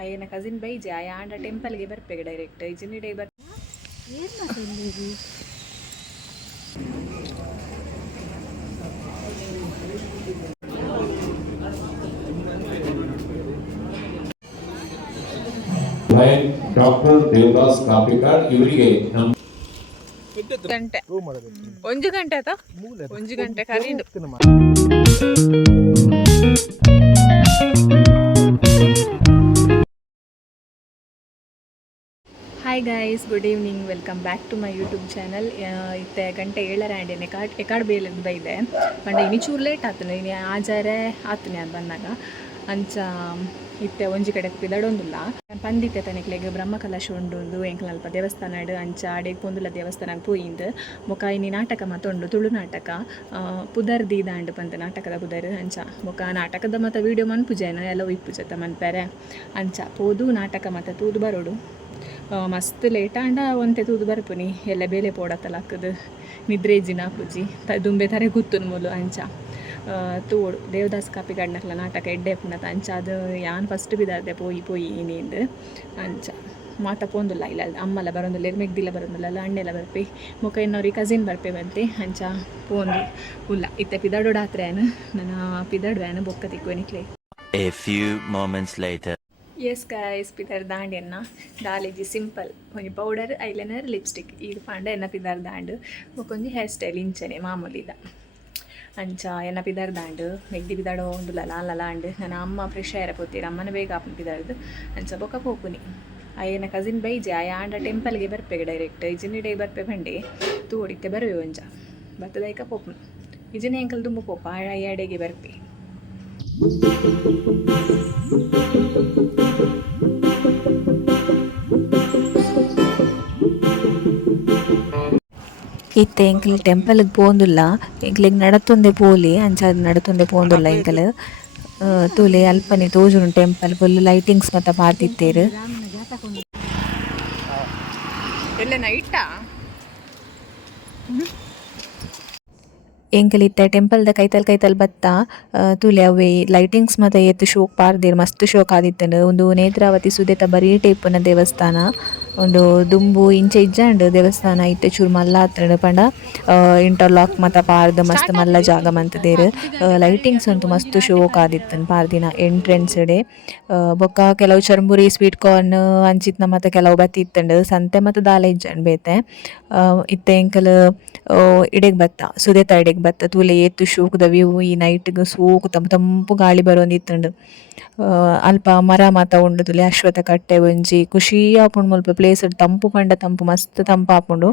ಅಯ್ಯನ cousin ಬೈಜೆ ಆಯ ಆಂಡ ಟೆಂಪಲ್ಗೆ ಬರ್ಪೇಗೆ ಡೈರೆಕ್ಟ್ ಇಜಿನಿ ಡೇ ಬರ್ ಲಯನ್ ಡಾಕ್ಟರ್ ದೇವದಾಸ್ ಕಾಪಿಕಾಡ್ ಇವರಿಗೆ ನಮ್ಮ ಗಂಟೆ. ಒಂಜು ಗಂಟೆ ಆತ ಒಂಜು ಗಂಟೆ ಕರೀಂಡು. Hi guys good evening welcome back to my YouTube channel ಇತ್ತೆ ಗಂಟೆ ಏಳರ ಆ್ಯಂಡ್ ಎಕಾಡ್ ಎಕಾಡ್ ಬೇಲದ ಬೈದೆ ಪಂಡ ಇನಿಚೂರು ಲೇಟ್ ಆತನ. ಇನಿ ಆಜಾರೆ ಆತನೇ ಅದು ಬಂದಾಗ. ಅಂಚ, ಇತ್ತೆ ಒಂಜಿ ಕಡೆ ಪಿದಡೊಂದುಲ್ಲ. ಪಂದಿತ್ತೆ ತನಕ್ಲೆಗ್ ಬ್ರಹ್ಮಕಲಶ ಉಂಡು ಅಲ್ಪ ದೇವಸ್ಥಾನ ಅಂಚ ಆಡೆಗ್ ಪೊಂದುಲ ದೇವಸ್ಥಾನಕ್ಕೆ ಪೋಯಿಂದ್. ಬೊಕ ಇನಿ ನಾಟಕ ಮತ್ತೊಂಡು, ತುಳು ನಾಟಕ. ಪುದರ್ ದೀದಾಂಡ್ ಪಂತ ನಾಟಕದ ಪುದರ್, ಅಂಚ. ಬೊಕ ನಾಟಕದ ಮತ್ತ ವಿಡಿಯೋ ಮನ್ಪುಜೆನ ಎಲ್ಲ ಇಪ್ಪುಜತ ಮನ್ಪೆರೆ. ಅಂಚ, ಪೋದು ನಾಟಕ ಮತ್ತು ತೂದು ಬರೋಡು. ಮಸ್ತ್ ಲೇಟ್ ಆಂಡ ಒಂತೆ ತೂದು ಬರ್ಪುನಿ ಎಲ್ಲ ಬೇಲೆ ಪೋಡತ್ತಲ್ಲ ನಿದ್ರೆ ಜಿನ ಪೂಜಿ. ತ, ದುಂಬೆ ತಾರೆ ಗುತ್ತುನ್ ಮೂಲು ಅಂಚ. ತೋಡು. ದೇವದಾಸ್ ಕಾಪಿ ಗಡ್ನಕ್ಲ ನಾಟಕ ಎಡ್ಡೆ ಪುನತ ಅಂಚ. ಅದು ಯಾನ್ ಫಸ್ಟ್ ಬಿದ್ದಾದೆ ಪೋಯಿ ಪೋಯಿ ಇನ್ನೇಂದು ಅಂಚ. ಮಾತ ಪೋಂದುಲ್ಲ ಇಲ್ಲ ಅಮ್ಮಲ್ಲ ಬರೋದಿಲ್ಲ ಮೆಗ್ದಿಲ್ಲ ಬರೋದಿಲ್ಲ ಅಣ್ಣೆಲ್ಲ ಬರ್ಪಿ. ಮುಖ ಇನ್ನವ್ರಿಗೆ ಕಸಿನ್ ಬರ್ಪೆ ಬಂತೆ ಅಂಚ. ಪೋಂದು. ಉಲ್ಲ. ಇತ್ತೆ ಪಿದಾಡೋಡಾತ್ರೇನು ನನ್ನ ಪಿದಾಡ್ವೇನು ಬೊಕ್ಕ ತಿಕ್ಕೋನಿಕ್ಲೆ A. ಎಸ್ ಗೈಸ್ ಪಿದರ್ ದಾಂಡ್ ಎನ್ನ ದಾಲಿಜಿ ಸಿಂಪಲ್ ಒಂಜಿ ಪೌಡರ್ ಐಲೈನರ್ ಲಿಪ್ಸ್ಟಿಕ್ ಇದು ಪಾಂಡ ಎನ್ನ ಪಿದರ್ ದಾಂಡ್ ಬೊಕೊಂಜಿ ಹೇರ್ ಸ್ಟೈಲ್ ಇಂಚನೆ ಮಾಮೂಲಿದ ಅಂಚ ಎನ್ನ ಪಿದರ್ ದಾಂಡ್ ನೆಗ್ದಿ ಪಿದಾಡೋ ಒಂದು ಲಲ ಲಾಲ ಅಂಡ್ ನನ್ನ ಅಮ್ಮ ಫ್ರೆಶ್ ಏರ ಪೋತೀರ ಅಮ್ಮನ ಬೇಗ ಅಪ್ಪನ ಪಿದಾರ್ದು ಅಂಚ ಬೊಕ್ಕ ಪೋಪುನಿ ಅಯ್ಯನ ಕಸಿನ್ ಬೈಜೆ ಆಯ ಆಂಡ ಟೆಂಪಲ್ಗೆ ಬರ್ಪೇಗೆ ಡೈರೆಕ್ಟ್ ಇಜಿನಿ ಡೇ ಬರ್ಪೆ ಬಂಡೆ ತೂಡಿಕ್ಕೆ ಬರುವೆ ಒಂಜ ಬತ್ತದೈಕ ಪೋಪುನು ಇಜಿನಿ ಅಂಕಲ್ ತುಂಬ ಪೋಪ ಅಯ್ಯಾಡೆಗೆ ಬರ್ಪೆ ಇತ್ತೆ ಎಂಕಲ್ ಟೆಂಪಲ್ಗೆ ಪೋಂದುಲ್ಲ. ಎಂಕ್ಲಿಗೆ ನಡತೊಂದೆ ಪೋಲಿ ಅಂಚಾದ ನಡತೊಂದೆ ಪೋಂದುಲ್ಲ ಎಂಕಲ್ ತೂಲೆ ಅಲ್ಪನೆ ತೋಜುನು ಟೆಂಪಲ್ ಫುಲ್ ಲೈಟಿಂಗ್ಸ್ ಮತ್ತ ಪಾರ್ತಿತ್ತೇರು ಎಲ್ಲ ನೈಟಾ? ಎಂಕಲ್ ಇತ್ತ ಟೆಂಪಲ್ದ ಕೈತಲ್ ಕೈತಲ್ ಬತ್ತ ತೂಲೆ ಅವೇ ಲೈಟಿಂಗ್ಸ್ ಮತ್ತೆ ಏತ್ ಶೋಕ್ ಪಾರ್ದೆರ್ ಮಸ್ತ್ ಶೋಕ್ ಆದಿತ್ತಂಡು ಉಂದು ನೇತ್ರಾವತಿ ಸುದೇತ ಬರೀ ಟೈಪುನ ದೇವಸ್ಥಾನ. ಒಂದು ದುಂಬು ಇಂಚೆ ಇಜ್ಜಂಡ್ ದೇವಸ್ಥಾನ ಇತ್ತೆ ಚೂರು ಮಲ್ಲ ಹತ್ತಂಡು ಪಂಡ. ಇಂಟರ್ಲಾಕ್ ಮಾತ ಪಾರ್ದ ಮಸ್ತ್ ಮಲ್ಲ ಜಾಗ ಮಂತದೇರ್ ಲೈಟಿಂಗ್ಸ್ ಅಂತೂ ಮಸ್ತ್ ಶೋಕ್ ಕಾದಿತ್ತು ಪಾರ್ದಿನ ಎಂಟ್ರೆನ್ಸ್ ಡೆ. ಬೊಕ್ಕ ಕೆಲವು ಚರ್ಮುರಿ ಸ್ವೀಟ್ ಕಾರ್ನ್ ಅಂಚಿತ್ನ ಮಾತ ಕೆಲವು ಬತ್ತಿ ಇತ್ತಂಡು. ಸಂತೆ ಮತ್ತು ದಾಲ ಇಜ್ಜಂಡ್ ಬೇತೆ. ಇತ್ತೆ ಎಂಕಲ್ ಇಡೆಗ್ ಬತ್ತ. ಸುದೇತ ಇಡೆಗ್ ಬತ್ತ. ತೂಲೆ ಏತು ಶೋಕದ ವ್ಯೂ ಈ ನೈಟ್ಗೆ ಸೋಕು ತಂಪು ತಂಪು ಗಾಳಿ ಬರೋಂದಿತ್ತಂಡು ಅಲ್ಪ ಮರ ಮಾತ ಉಂಡು ತುಲೆ ಅಶ್ವಥ ಕಟ್ಟೆ, ಒಂಜಿ, ಖುಷಿ ಆಪುಂಡು ಮುಲ್ಪ ಪ್ಲೇಸ್ ತಂಪು, ಪಂಡ ತಂಪು, ಮಸ್ತ್ ತಂಪು ಆಪುಂಡು.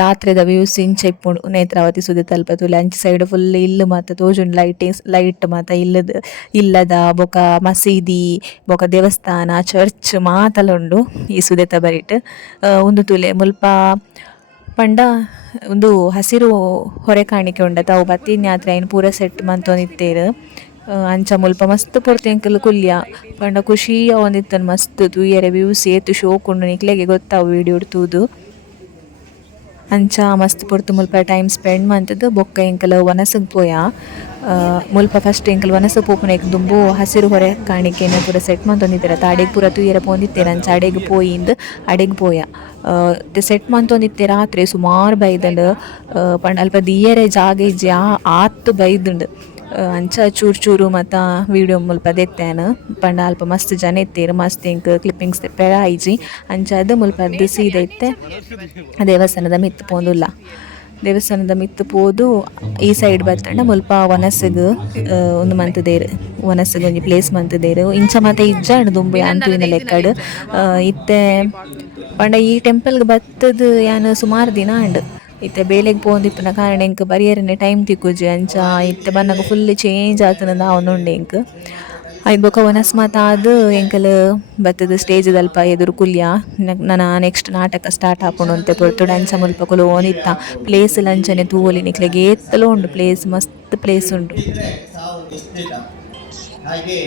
ರಾತ್ರೆದ ವ್ಯೂಸ್ ಇಂಚ ಇಪ್ಪುಂಡು. ನೇತ್ರಾವತಿ ಸುದ್ದಿ ತಲ್ಪ ತುಲೆ, ಅಂಚಿ ಸೈಡ್ ಫುಲ್ ಇಲ್ಲು ಮಾತ ತೋಜುಂಡು. ಲೈಟಿಂಗ್ಸ್ ಲೈಟ್ ಮಾತ ಇಲ್ಲದ ಇಲ್ಲದ ಬೊಕ ಮಸೀದಿ, ಬೊಕ ದೇವಸ್ಥಾನ ಚರ್ಚ್ ಮಾತಲ ಉಂಡು ಈ ಸುದೆತ ಬರಿಟ್. ಒಂದು ತುಲೆ ಮುಲ್ಪ ಪಂಡ ಒಂದು ಹಸಿರು ಹೊರೆ ಕಾಣಿಕೆ ಉಂಡ. ತಾವು ಬತ್ತಿನ ಯಾತ್ರೆ ಪೂರ ಸೆಟ್ ಮಂತೊಂದಿತ್ತೇರು. ಅಂಚ ಮುಲ್ಪ ಮಸ್ತ್ ಪೊರ್ತಿ ಅಂಕಲ್ ಕುಲ್ಯ. ಪಂಡ ಖುಷಿ ಒಂದಿತ್ತನ್ ಮಸ್ತ್ ತೂಯರೆ ವ್ಯೂ ಏತು ಶೋಕುಂಡು ನಿಕ್ಲೆಗೆ ಗೊತ್ತಾವು ವಿಡಿಯೋ ತೂದು ಅಂಚ ಮಸ್ತ್ ಪೊರ್ತು ಮುಲ್ಪ ಟೈಮ್ ಸ್ಪೆಂಡ್ ಮಂತದ್ದು ಬೊಕ್ಕ ಎಂಕಲ್ ವನಸಗ್ ಪೋಯ. ಮುಲ್ಪ ಫಸ್ಟ್ ಎಂಕಲ್ ವನಸ ಪೋಪುನ ದುಂಬು ಹಸಿರು ಹೊರೆ ಕಾಣಿಕೆಯನ್ನು ಪೂರ ಸೆಟ್ ಮಂತೊಂದಿದ್ದೀರ. ತಾಡೆಗ್ ಪೂರ ತೂಯರ ಪೋಂದಿತ್ತೇರ ಅಂಚ ಅಡೆಗ್ ಪೋಯಿಂದ ಅಡೆಗ್ ಪೋಯ. ಸೆಟ್ ಮಂತೊಂದಿತ್ತೆ ರಾತ್ರಿ ಸುಮಾರು ಬೈದಲ್ ಪಂಡ ಅಲ್ಪ ದಿಯರೆ ಜಾಗ ಜಾ ಆತ್ ಬೈದುಂಡು ಅಂಚ ಚೂರು ಚೂರು ಮತ್ತು ವಿಡಿಯೋ ಮುಲ್ಪ ದೆತ್ತೇನು. ಪಂಡ ಅಲ್ಪ ಮಸ್ತ್ ಜನ ಇತ್ತೇರು, ಮಸ್ತ್ ಇಂಕ್ ಕ್ಲಿಪ್ಪಿಂಗ್ಸ್ ತೆಪ್ಪೆರ ಐಜಿ ಅಂಚ ಅದು ಮುಲ್ಪ ಅದು ಸೀದ ದೇವಸ್ಥಾನದ ಮಿತ್ತು ಪೋಂದುಲ್ಲ. ದೇವಸ್ಥಾನದ ಮಿತ್ತು ಪೋದು, ಈ ಸೈಡ್ ಬತ್ತಂಡ ಮುಲ್ಪ ವನಸ್ಸಿಗ್ ಒಂದು ಮಂತದೇರು ವನಸ್ಸಿಗ್ ಒಂಜಿ ಪ್ಲೇಸ್ ಮಂತದೇರು ಇಂಚ ಇಜ್ಜಾಂಡ್ ದುಂಬು ಅಂತೂ ಇನ್ನ ಲೆಕ್ಕಡ್. ಇತ್ತೆ, ಪಂಡ ಈ ಟೆಂಪಲ್ಗೆ ಬತ್ತದ ಯಾನು ಸುಮಾರು ದಿನ ಅಂಡ್. ಇತ್ತೆ ಬೇಲೆಗೆ ಪೋಂದಿಪ್ಪಿನ ಕಾರಣ ಎಂಕ್ ಬರಿಯರನೆ ಟೈಮ್ ತಿಕ್ಕುಜಿ. ಅಂಚ ಇತ್ತೆ ಬನ್ನಗ ಫುಲ್ ಚೇಂಜ್ ಆತನದ ಆವೊಂದುಂಡು ಎಂಕ್ ಐದು ಬೊಕ ಒನಸ್ಮಾತ್ ಆದ್ ಎಂಕಲ್ ಬತ್ತದ ಸ್ಟೇಜ್ ದಲ್ಪ ಎದುರು ಕುಲ್ಯ. ನನ್ನ ನೆಕ್ಸ್ಟ್ ನಾಟಕ ಸ್ಟಾರ್ಟ್ ಹಾಕೊಂಡು ಅಂತೆ ಪೊರ್ತುಡು ಅಂಚ ಮುಲ್ಪ ಕುಲು ಓನಿತ್ತ ಪ್ಲೇಸ್ ಲಂಚನೆ ತೂವೊಲಿ ನಿಕ್ಲೆಗ್ ಏತ್ತಲೋ ಉಂಡು. ಪ್ಲೇಸ್ ಮಸ್ತ್ ಪ್ಲೇಸ್ ನಿಶ್ಚಿತ ಹಾಗೆ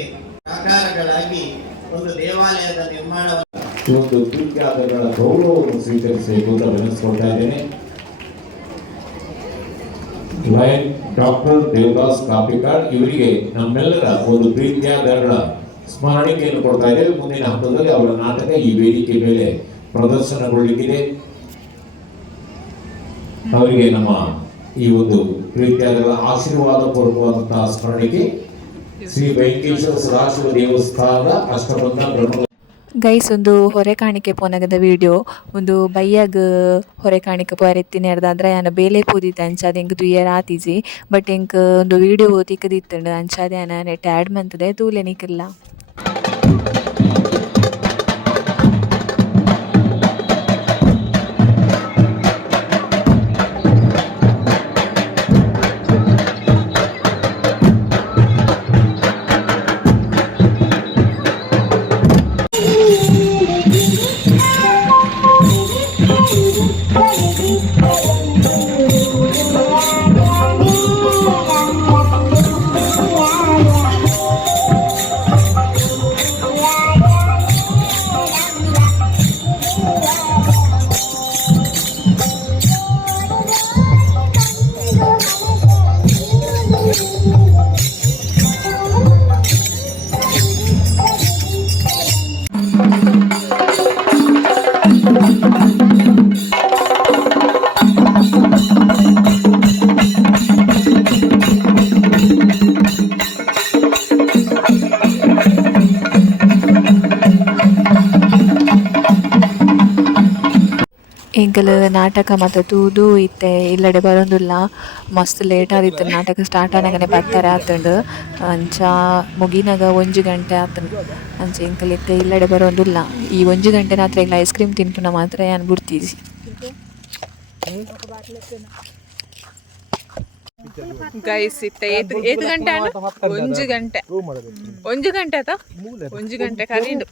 ಒಂದು ದೇವಾಲಯದ ನಿರ್ಮಾಣವನ್ನು ಒಂದು ಗೌರವವನ್ನು ಸ್ವೀಕರಿಸಬೇಕು ಅಂತ ವಿನಂತಿಸ್ಕೊಳ್ತಾ ಇದ್ದೇನೆ. ಲಯನ್ ಡಾಕ್ಟರ್ ದೇವದಾಸ್ ಕಾಪಿಕಾಡ್ ಇವರಿಗೆ ನಮ್ಮೆಲ್ಲರ ಒಂದು ಪ್ರೀತಿಯಾದಗಳ ಸ್ಮರಣಿಕೆಯನ್ನು ಕೊಡ್ತಾ ಇದ್ದೇವೆ ಮುಂದಿನ ಹಂತದಲ್ಲಿ ಅವರ ನಾಟಕ ಈ ವೇದಿಕೆ ಮೇಲೆ ಪ್ರದರ್ಶನಗೊಳ್ಳಲಿಕ್ಕಿದೆ ಅವರಿಗೆ ನಮ್ಮ ಈ ಒಂದು ಪ್ರೀತಿಯಾದ ಆಶೀರ್ವಾದ ಪೂರ್ವಕವಾದಂತಹ ಸ್ಮರಣಿಕೆ ಶ್ರೀ ವೆಂಕಟೇಶ್ವರ ಸದಾಶಿವ ದೇವಸ್ಥಾನದ ಅಷ್ಟಬಂಧ ಬ್ರಹ್ಮ ಗೈಸ್ ಒಂದು ಹೊರೆ ಕಾಣಿಕೆ ಪೋನಗದ ವಿಡಿಯೋ ಒಂದು ಬೈಯಾಗ ಹೊರೆ ಕಾಣಿಕೆ ಪೋರೆತ್ತಿನ ಎರ್ದಾದ್ರೆ ಯಾನ ಬೇಲೆ ಪೂದಿತ್ತೆ ಅಂಚಾದ ಹೆಂಗೆ ದುಯ್ಯರ್ ಆತಿಜಿ. ಬಟ್ ಹೆಂಗೆ ಒಂದು ವಿಡಿಯೋ ತಿಕ್ಕದಿತ್ತಂಡು ಅಂಚಾದ ಯಾನ ನೆಟ್ ಆ್ಯಡ್ ಮಂತದೆ. ತೂಲೆ ನಿಕ್ಕಿಲ್ಲ ಎಂಕಲ್ ನಾಟಕ ಮತ್ತು ತೂದು ಇತ್ತೆ. ಇಲ್ಲಡೆ ಬರೊಂದುಲ್ಲ. ಮಸ್ತ್ ಲೇಟ್ ಆದಿತ್ತು ನಾಟಕ ಸ್ಟಾರ್ಟ್ ಆನಗನೆ ಬರ್ತಾರೆ ಆತಂಡು ಅಂಚ ಮುಗಿನಾಗ ಒಂಜು ಗಂಟೆ ಆತುಂಡು ಅಂಚ ಇಂಕಲ್ ಇತ್ತೆ. ಇಲ್ಲಡೆ ಬರೊಂದುಲ್ಲ. ಈ ಒಂಜು ಗಂಟೆ ರಾತ್ರಿ ಐಸ್ ಕ್ರೀಮ್ ತಿನ್ಪುನ ಮಾತ್ರ ಯಾನ್ ಬಿಡ್ತೀಸಿ ಗೈಸ್ ಇತ್ತ. ಏತ್ ಏತ್ ಗಂಟೆ ಒಂಜು ಗಂಟೆ. ಒಂಜು ಗಂಟೆ ಆತ? ಒಂಜು ಗಂಟೆ ಕರೀಂಡು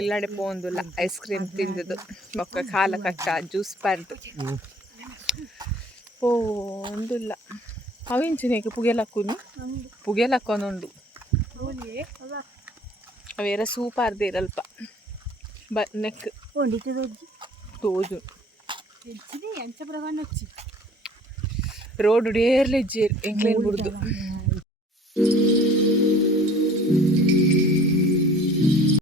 ಇಲ್ಲಡೆ ಪೋಂದುಲ್ಲ. ಐಸ್ ಕ್ರೀಮ್ ತಿಂದದು ಬೊಕ್ಕ ಕಾಲ ಕಟ್ಟ ಜ್ಯೂಸ್ ಪಾರ್ದು ಓ ಒಂದುಲ್ಲ. ಅವಿಂಚಿನೇಗೆ ಪುಗೆಲಕ್ಕುನು? ಪುಗೆಲಕ್ಕೊಂದುಂಡು ಅವೇರ ಸೂಪಾರ್ದೆ ಇರಲ್ಪ. ಬ ನೆಕ್ ತೋಜು. ರೋಡ್ ಜೇರ್ ಎಂಗ್ಲೇನ್ ಬಿಡ್ದು.